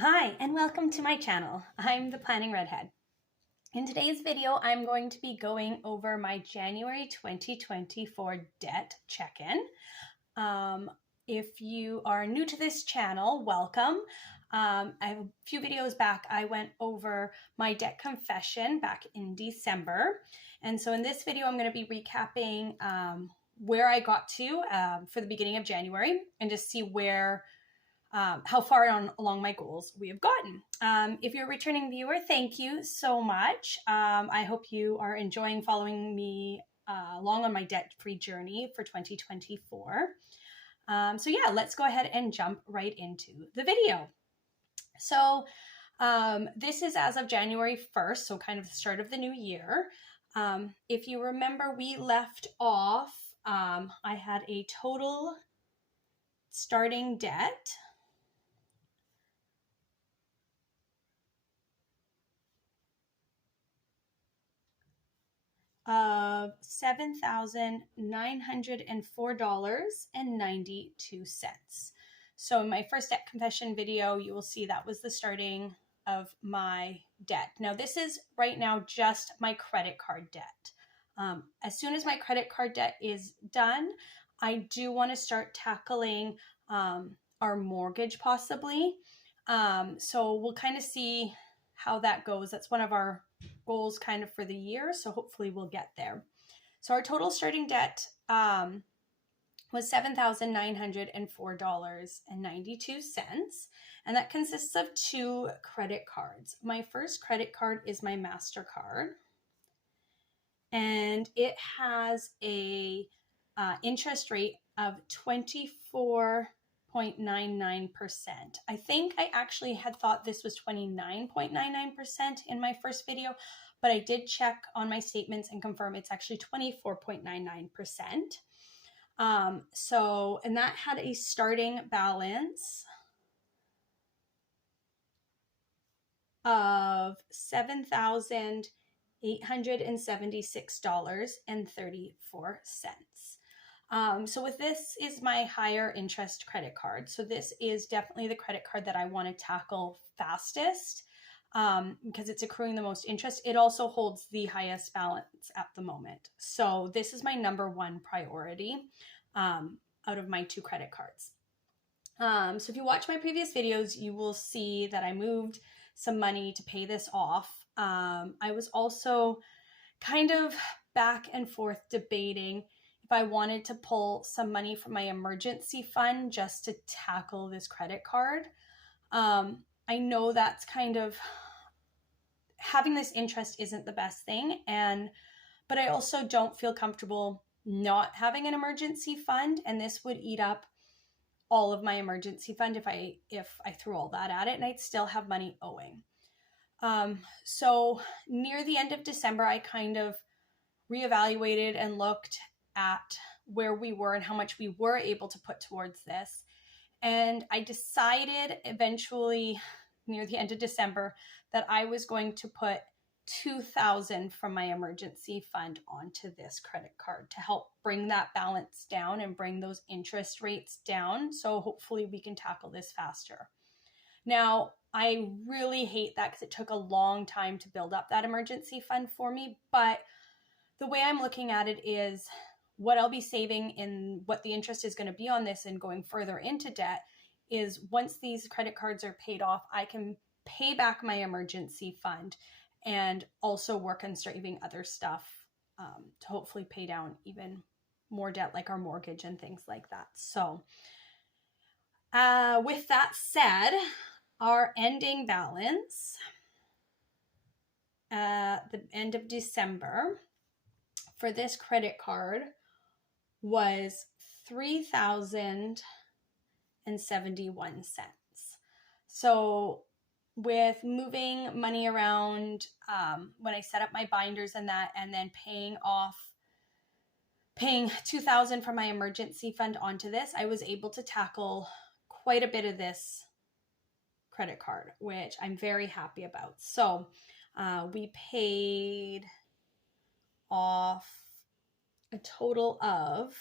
Hi, and welcome to my channel. I'm the Planning Redhead. In today's video, I'm going to be going over my January 2024 debt check-in. If you are new to this channel, welcome. A few videos back, I went over my debt confession back in December. And so in this video, I'm going to be recapping where I got to for the beginning of January and just see where how far along my goals we have gotten. If you're a returning viewer, thank you so much. I hope you are enjoying following me along on my debt-free journey for 2024. So yeah, let's go ahead and jump right into the video. So this is as of January 1st, so kind of the start of the new year. If you remember, we left off, I had a total starting debt of $7,904.92. So in my first debt confession video, you will see that was the starting of my debt. Now this is right now just my credit card debt. As soon as my credit card debt is done, I do want to start tackling our mortgage possibly. So we'll kind of see how that goes. That's one of our goals kind of for the year, so hopefully we'll get there. So our total starting debt was $7,904.92, and that consists of two credit cards. My first credit card is my MasterCard, and it has a interest rate of 24.99%. I think I actually had thought this was 29.99% in my first video, but I did check on my statements and confirm it's actually 24.99%. And that had a starting balance of $7,876.34. So with this is my higher interest credit card. So this is definitely the credit card that I want to tackle fastest because it's accruing the most interest. It also holds the highest balance at the moment. So this is my number one priority out of my two credit cards. So if you watch my previous videos, you will see that I moved some money to pay this off. I was also kind of back and forth debating if I wanted to pull some money from my emergency fund just to tackle this credit card. I know that's kind of having this interest isn't the best thing, but I also don't feel comfortable not having an emergency fund, and this would eat up all of my emergency fund if I threw all that at it, and I'd still have money owing. So near the end of December, I kind of reevaluated and looked at where we were and how much we were able to put towards this. And I decided eventually near the end of December that I was going to put $2,000 from my emergency fund onto this credit card to help bring that balance down and bring those interest rates down. So hopefully we can tackle this faster. Now, I really hate that because it took a long time to build up that emergency fund for me, but the way I'm looking at it is what I'll be saving in what the interest is going to be on this and going further into debt is once these credit cards are paid off, I can pay back my emergency fund and also work on saving other stuff to hopefully pay down even more debt like our mortgage and things like that. So with that said, our ending balance at the end of December for this credit card was $3,071. So with moving money around, when I set up my binders and that, and then paying $2,000 from my emergency fund onto this, I was able to tackle quite a bit of this credit card, which I'm very happy about. So we paid off a total of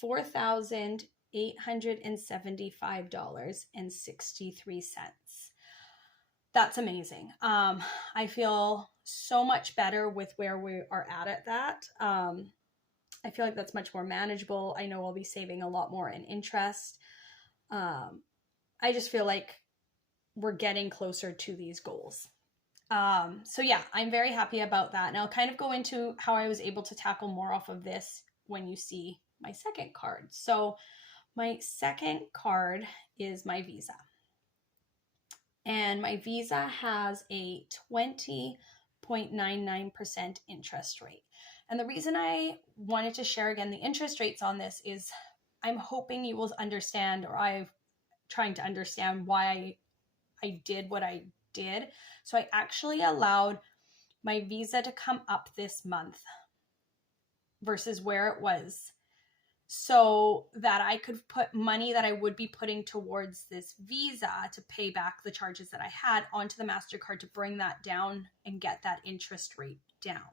$4,876 $875.63. That's amazing. I feel so much better with where we are at that. I feel like that's much more manageable. I know I'll be saving a lot more in interest. I just feel like we're getting closer to these goals. So yeah, I'm very happy about that. And I'll kind of go into how I was able to tackle more off of this when you see my second card. So my second card is my Visa. And my Visa has a 20.99% interest rate. And the reason I wanted to share again the interest rates on this is I'm hoping you will understand, or I'm trying to understand why I did what I did. So I actually allowed my Visa to come up this month versus where it was, so that I could put money that I would be putting towards this Visa to pay back the charges that I had onto the MasterCard to bring that down and get that interest rate down.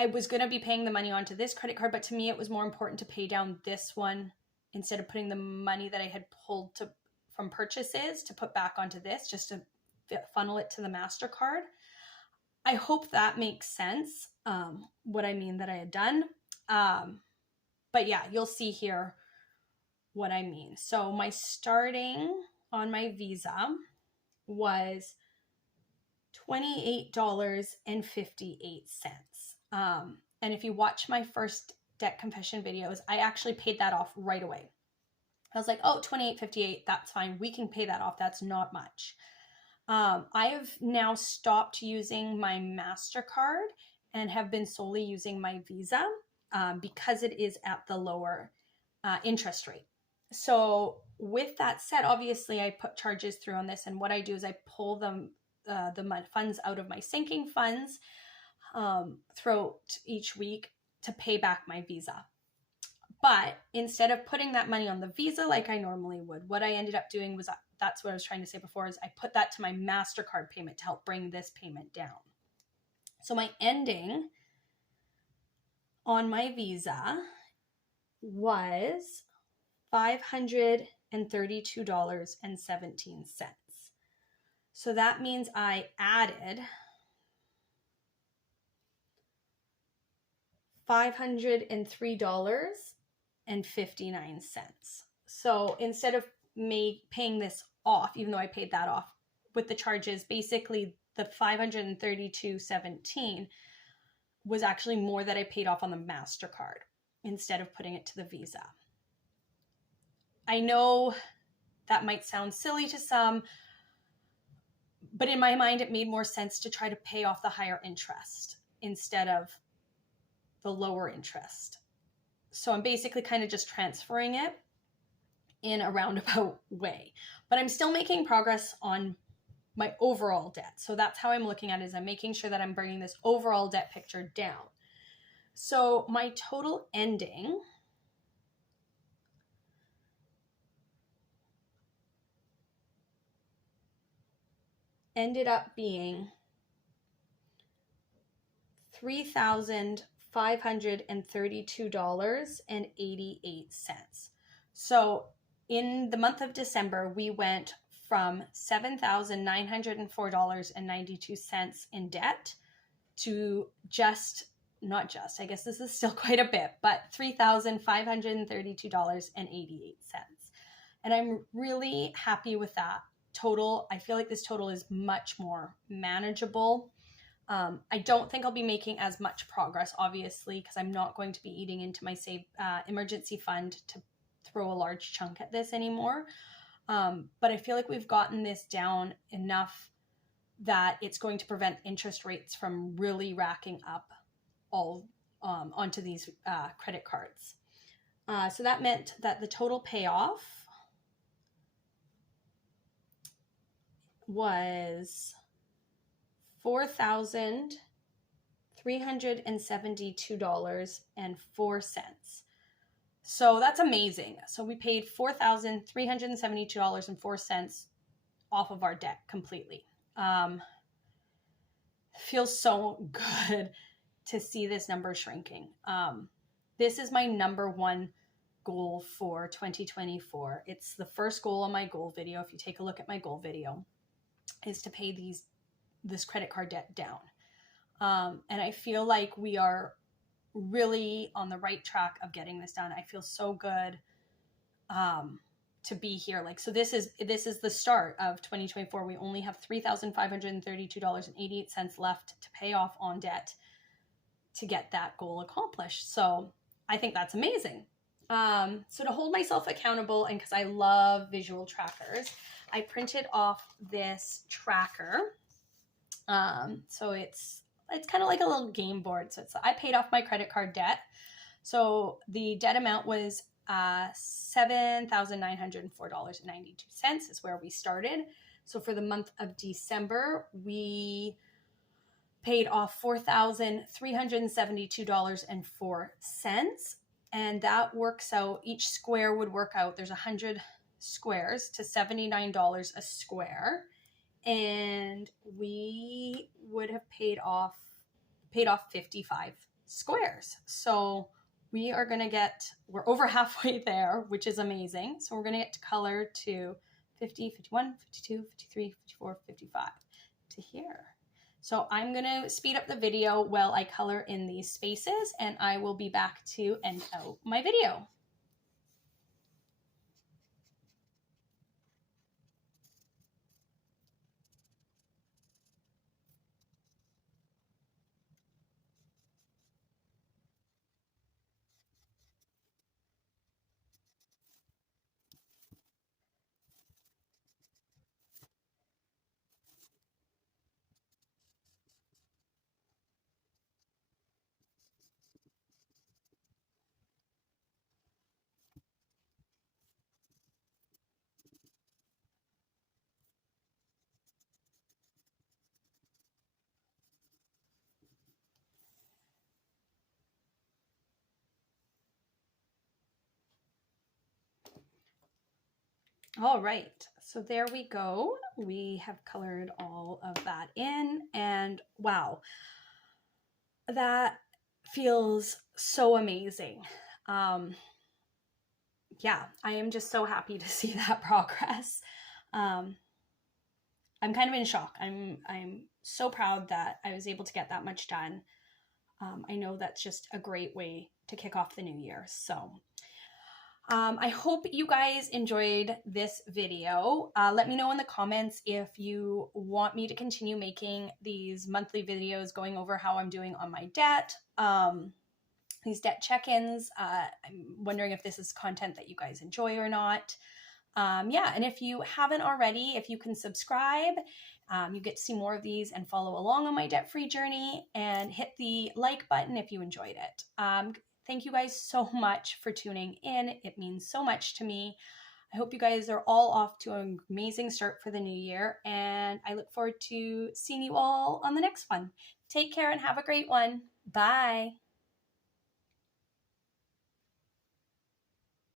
I was going to be paying the money onto this credit card, but to me it was more important to pay down this one instead of putting the money that I had pulled from purchases to put back onto this, just to funnel it to the MasterCard. I hope that makes sense, what I mean that I had done. But yeah, you'll see here what I mean. So my starting on my Visa was $28.58. And if you watch my first debt confession videos, I actually paid that off right away. I was like, oh, $28.58, that's fine. We can pay that off. That's not much. I have now stopped using my MasterCard and have been solely using my Visa because it is at the lower interest rate. So with that said, obviously I put charges through on this, and what I do is I pull the funds out of my sinking funds throughout each week to pay back my Visa. But instead of putting that money on the Visa like I normally would, what I ended up doing was, that's what I was trying to say before, is I put that to my MasterCard payment to help bring this payment down. So my ending on my Visa was $532.17. So that means I added $503.59. So instead of me paying this off, even though I paid that off with the charges, basically the $532.17 was actually more that I paid off on the MasterCard instead of putting it to the Visa. I know that might sound silly to some, but in my mind, it made more sense to try to pay off the higher interest instead of the lower interest. So I'm basically kind of just transferring it in a roundabout way, but I'm still making progress on my overall debt. So that's how I'm looking at it, is I'm making sure that I'm bringing this overall debt picture down. So my total ending ended up being $3,532.88. So in the month of December, we went from $7,904.92 in debt to I guess this is still quite a bit, but $3,532.88. And I'm really happy with that total. I feel like this total is much more manageable. I don't think I'll be making as much progress, obviously, because I'm not going to be eating into my emergency fund to throw a large chunk at this anymore. But I feel like we've gotten this down enough that it's going to prevent interest rates from really racking up all onto these credit cards. So that meant that the total payoff was $4,372.04. So that's amazing. So we paid $4,372.04 off of our debt completely. Feels so good to see this number shrinking. this is my number one goal for 2024. It's the first goal on my goal video. If you take a look at my goal video, is to pay this credit card debt down. And I feel like we are really on the right track of getting this done. I feel so good to be here. Like, so this is the start of 2024. We only have $3,532.88 left to pay off on debt to get that goal accomplished. So I think that's amazing. So to hold myself accountable, and because I love visual trackers, I printed off this tracker. So it's kind of like a little game board. So I paid off my credit card debt. So the debt amount was $7,904.92 is where we started. So for the month of December, we paid off $4,372.04. And that works out, each square would work out, there's 100 squares, to $79 a square. And we would have paid off 55 squares. So we're over halfway there, which is amazing. So we're going to get to color to 50, 51, 52, 53, 54, 55 to here. So I'm going to speed up the video while I color in these spaces, and I will be back to end out my video. All right, so there we go. We have colored all of that in, and wow, that feels so amazing. Yeah, I am just so happy to see that progress. I'm kind of in shock. I'm so proud that I was able to get that much done. I know that's just a great way to kick off the new year. So I hope you guys enjoyed this video. Let me know in the comments if you want me to continue making these monthly videos going over how I'm doing on my debt, these debt check-ins. I'm wondering if this is content that you guys enjoy or not. Yeah, and if you haven't already, if you can subscribe, you get to see more of these and follow along on my debt-free journey, and hit the like button if you enjoyed it. Thank you guys so much for tuning in. It means so much to me. I hope you guys are all off to an amazing start for the new year, and I look forward to seeing you all on the next one. Take care and have a great one. Bye.